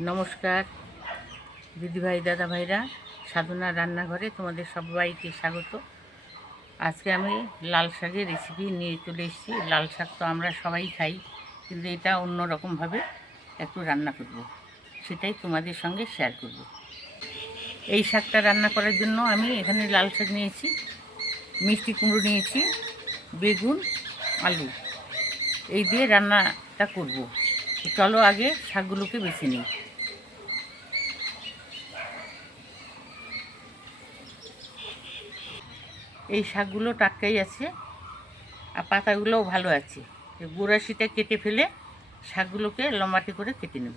নমস্কার, দিদিভাই দাদা ভাইরা সাধনা রান্নাঘরে তোমাদের সবাইকে স্বাগত। আজকে আমি লাল শাকের রেসিপি নিয়ে চলে এসেছি। লাল শাক তো আমরা সবাই খাই, কিন্তু এটা অন্য রকমভাবে একটু রান্না করব। সেটাই তোমাদের সঙ্গে শেয়ার করব। এই শাকটা রান্না করার জন্য আমি এখানে লাল শাক নিয়েছি, মিষ্টি কুমড়ো নিয়েছি, বেগুন, আলু। এই দিয়ে রান্নাটা করব। চলো আগে শাকগুলোকে বেছে নিই। এই শাকগুলো টাটকাই আছে আর পাতাগুলোও ভালো আছে। গুঁড়া শীতে কেটে ফেলে শাকগুলোকে লম্বাটি করে কেটে নেব।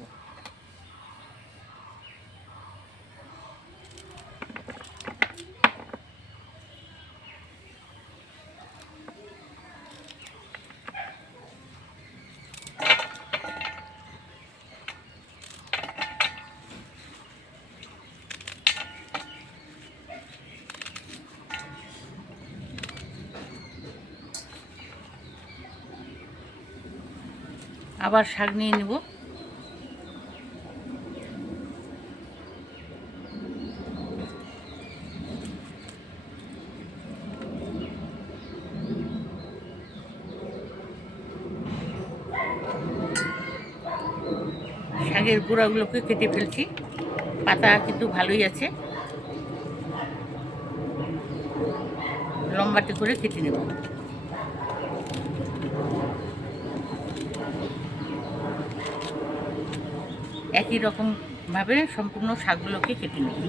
আবার শাক নিয়ে নেব। শাকের গোড়াগুলোকে কেটে ফেলছি। পাতা কিন্তু ভালোই আছে। লম্বাটে করে কেটে নেব। একই রকমভাবে সম্পূর্ণ শাকগুলোকে কেটে নেব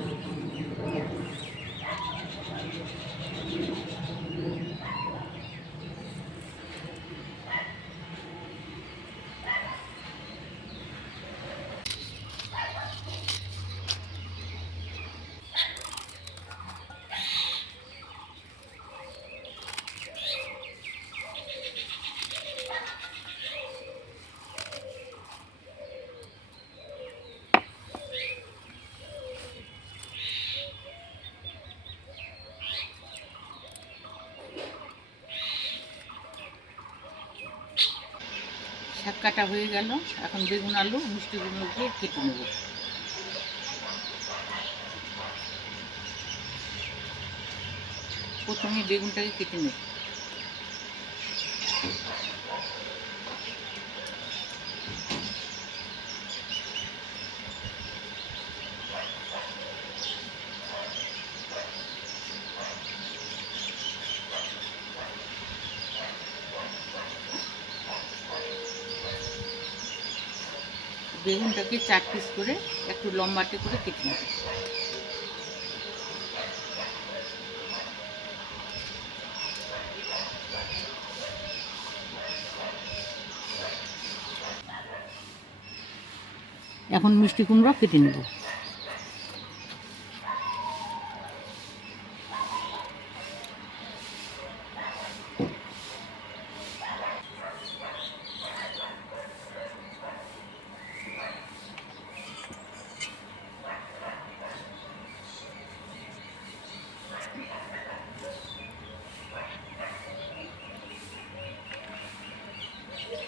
শাক কাটা হয়ে গেল। এখন বেগুন আলু মিষ্টি কুমড়োকে কেটে নেব। প্রথমে বেগুনটাকে কেটে নেব। বেগুনটাকে চার পিস করে একটু লম্বাটে করে কেটে নেব। এখন মিষ্টি কুমড়া কেটে নেব।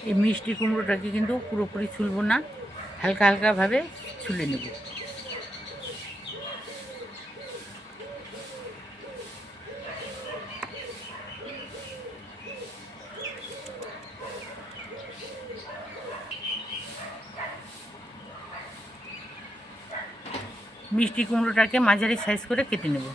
এই মিষ্টি কুমড়োটাকে কিন্তু পুরোপুরি ছুলবো না, হালকা হালকাভাবে ছুলে নেব। মিষ্টি কুমড়োটাকে মাঝারি সাইজ করে কেটে নেব।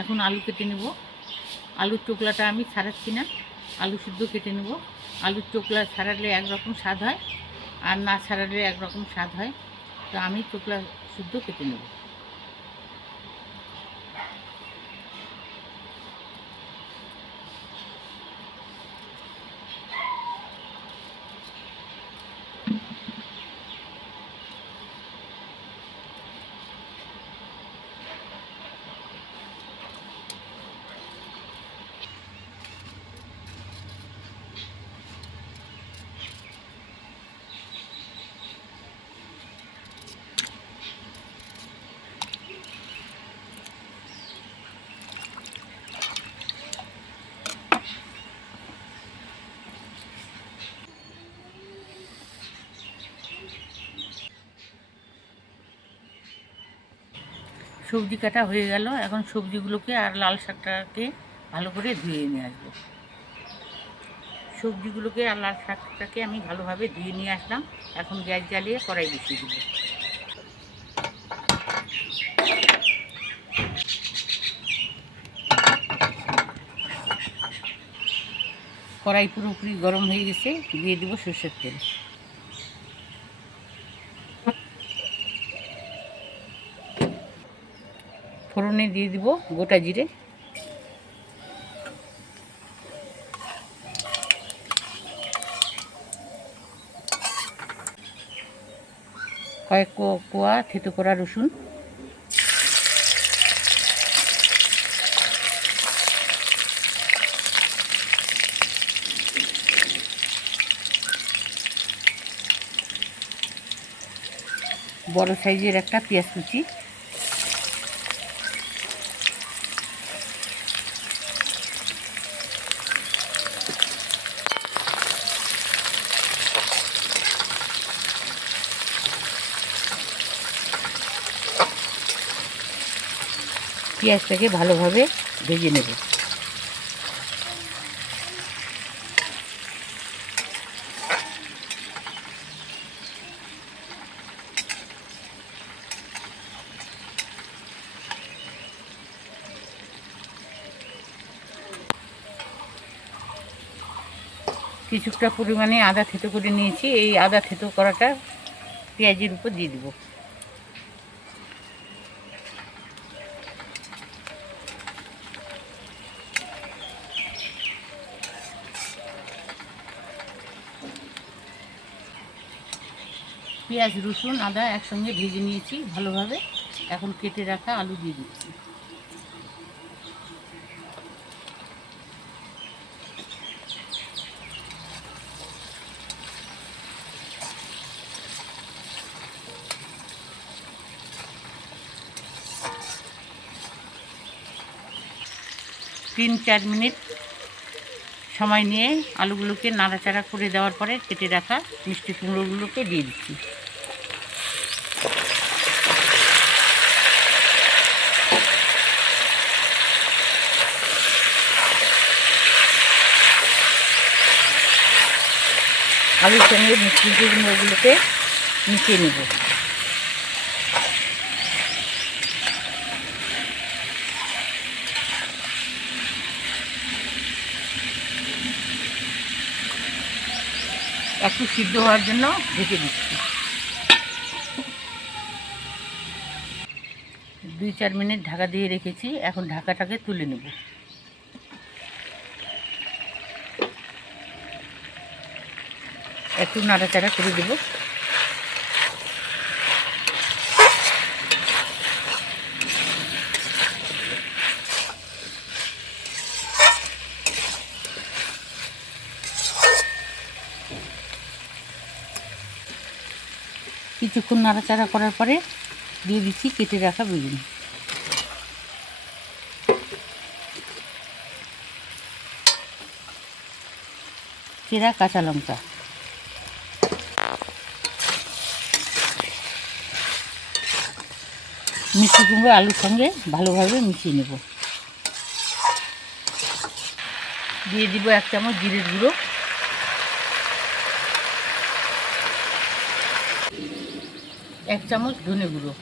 এখন আলু কেটে নেব। আলুর চোকলাটা আমি ছাড়াচ্ছি না। আলু সিদ্ধ কেটে নেব। আলুর চোকলা ছাড়ালে একরকম স্বাদ হয় আর না ছাড়ালে একরকম স্বাদ হয়। তো আমি চোকলা সিদ্ধ কেটে নেব। সবজি কাটা হয়ে গেল। এখন সবজিগুলোকে আর লাল শাকটাকে ভালো করে ধুয়ে নিয়ে আসব। সবজিগুলোকে আর লাল শাকটাকে আমি ভালোভাবে ধুয়ে নিয়ে আসলাম। এখন গ্যাস জ্বালিয়ে কড়াই বসিয়ে দেবো। কড়াই পুরোপুরি গরম হয়ে গেছে। দিয়ে দেবো সর্ষের তেল। ফোড়নে দিয়ে দিব গোটা জিরে। কয়েক কোয়া থেতো করা রসুন। বড় সাইজের একটা পেঁয়াজ কুচি। পেঁয়াজটাকে ভালোভাবে ভেজে নেব। কিছুটা পরিমাণে আদা থেতো করে নিয়েছি। এই আদা থেতো করাটা পেঁয়াজের উপর দিয়ে দিব। পেঁয়াজ, রসুন, আদা একসঙ্গে ভেজে নিয়েছি ভালোভাবে। এখন কেটে রাখা আলু দিয়ে দিচ্ছি। তিন চার মিনিট সময় নিয়ে আলুগুলোকে নাড়াচাড়া করে দেওয়ার পরে কেটে রাখা মিষ্টি কুমড়োগুলোকে দিয়ে দিচ্ছি। আলুর সঙ্গে মিষ্টি কুমড়োগুলোকে মিশিয়ে নেব। একটু সিদ্ধ হওয়ার জন্য ঢেকে দিচ্ছি। দুই চার মিনিট ঢাকা দিয়ে রেখেছি, এখন ঢাকাটাকে তুলে নেব। একটু নাড়াচাড়া করে দেব। কিছুক্ষণ নাড়াচাড়া করার পরে দিয়ে দিচ্ছি কেটে রাখা বেগুন। চেরা কাঁচা লঙ্কা। মিষ্টি কুমড়ো আলুর সঙ্গে ভালোভাবে মিশিয়ে নেব। দিয়ে দিব এক চামচ জিরের গুঁড়ো। এক চামচ ধনে গুঁড়ো।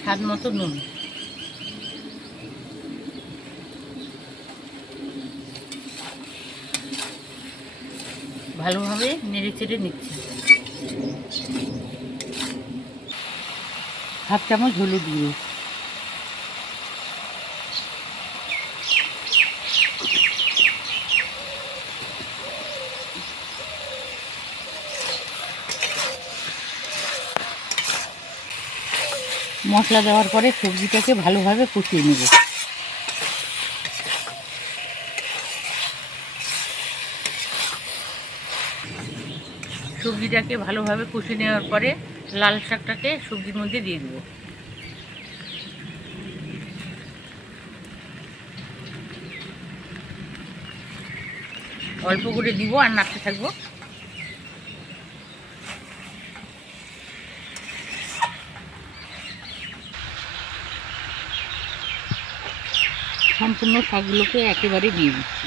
স্বাদ মতো নুন। ভালোভাবে নেড়ে চেড়ে নিচ্ছি। হাফ চামচ হলুদ গুঁড়ো। মশলা দেওয়ার পরে সবজিটাকে ভালোভাবে কষিয়ে নেব। সবজিটাকে ভালোভাবে কষিয়ে নেওয়ার পরে লাল শাকটাকে সবজির মধ্যে দিয়ে দেবো। অল্প করে দিব আর নাড়তে থাকব। সম্পূর্ণ শাকগুলোকে একেবারে দিয়ে দিচ্ছি।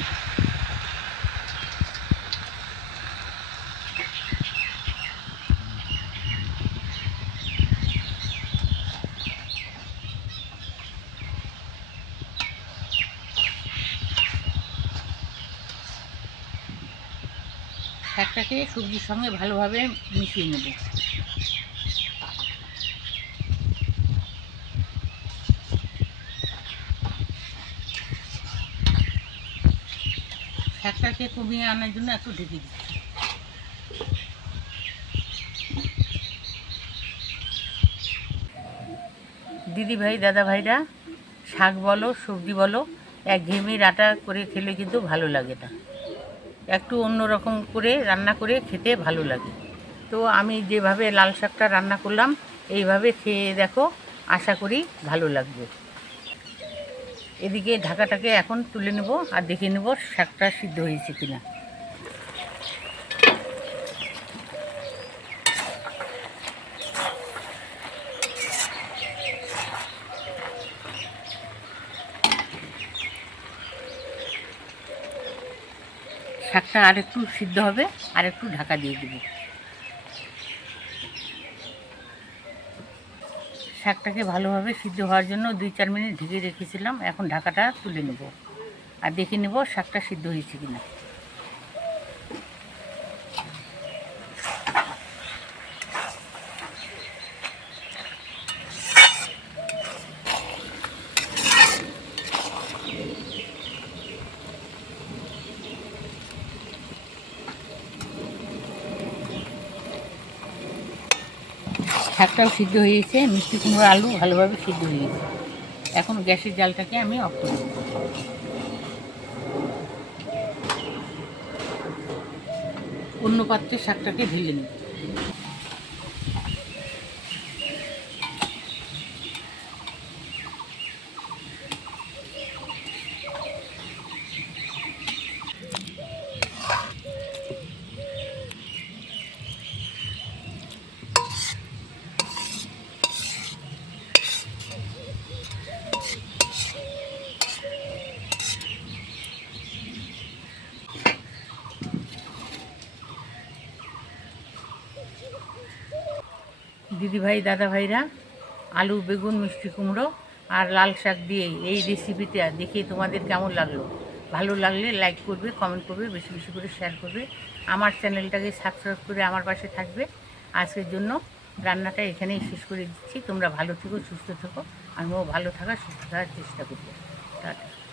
শাকটাকে সবজির সঙ্গে ভালোভাবে মিশিয়ে নেব। শাকটাকে কমিয়ে আনার জন্য একটু ঢেকে দিচ্ছি। দিদি ভাই, দাদা ভাইরা, শাক বলো, সবজি বলো, এক ঘেমি রাটা করে খেলে কিন্তু ভালো লাগে না। একটু অন্যরকম করে রান্না করে খেতে ভালো লাগে। তো আমি যেভাবে লাল শাকটা রান্না করলাম, এইভাবে খেয়ে দেখো, আশা করি ভালো লাগবে। এদিকে ঢাকাটাকে এখন তুলে নেব আর দেখে নেব শাকটা সিদ্ধ হয়েছে কিনা। শাকটা আর একটু সিদ্ধ হবে, আর একটু ঢাকা দিয়ে দেবো। শাকটাকে ভালোভাবে সিদ্ধ হওয়ার জন্য দুই চার মিনিট ঢেকে রেখেছিলাম। এখন ঢাকাটা তুলে নেব। আর দেখে নেব শাকটা সিদ্ধ হয়েছে কিনা। শাকটাও সিদ্ধ হয়ে গেছে, মিষ্টি কুমড়ো আলু ভালোভাবে সিদ্ধ হয়ে গেছে। এখন গ্যাসের জালটাকে আমি অফ করে অন্য পাত্রে শাকটাকে ঢেলে নেব। দিদিভাই দাদা ভাইরা আলু, বেগুন, মিষ্টি কুমড়ো আর লাল শাক দিয়ে এই রেসিপিটা দেখে তোমাদের কেমন লাগল? ভালো লাগলে লাইক করবে কমেন্ট করবে, বেশি বেশি করে শেয়ার করবে। আমার চ্যানেলটাকে সাবস্ক্রাইব করে আমার পাশে থাকবে। আজকের জন্য রান্নাটা এখানেই শেষ করে দিচ্ছি। তোমরা ভালো থেকো, সুস্থ থেকো। আমিও ভালো থাকার সুস্থ থাকার চেষ্টা করব। টাটা।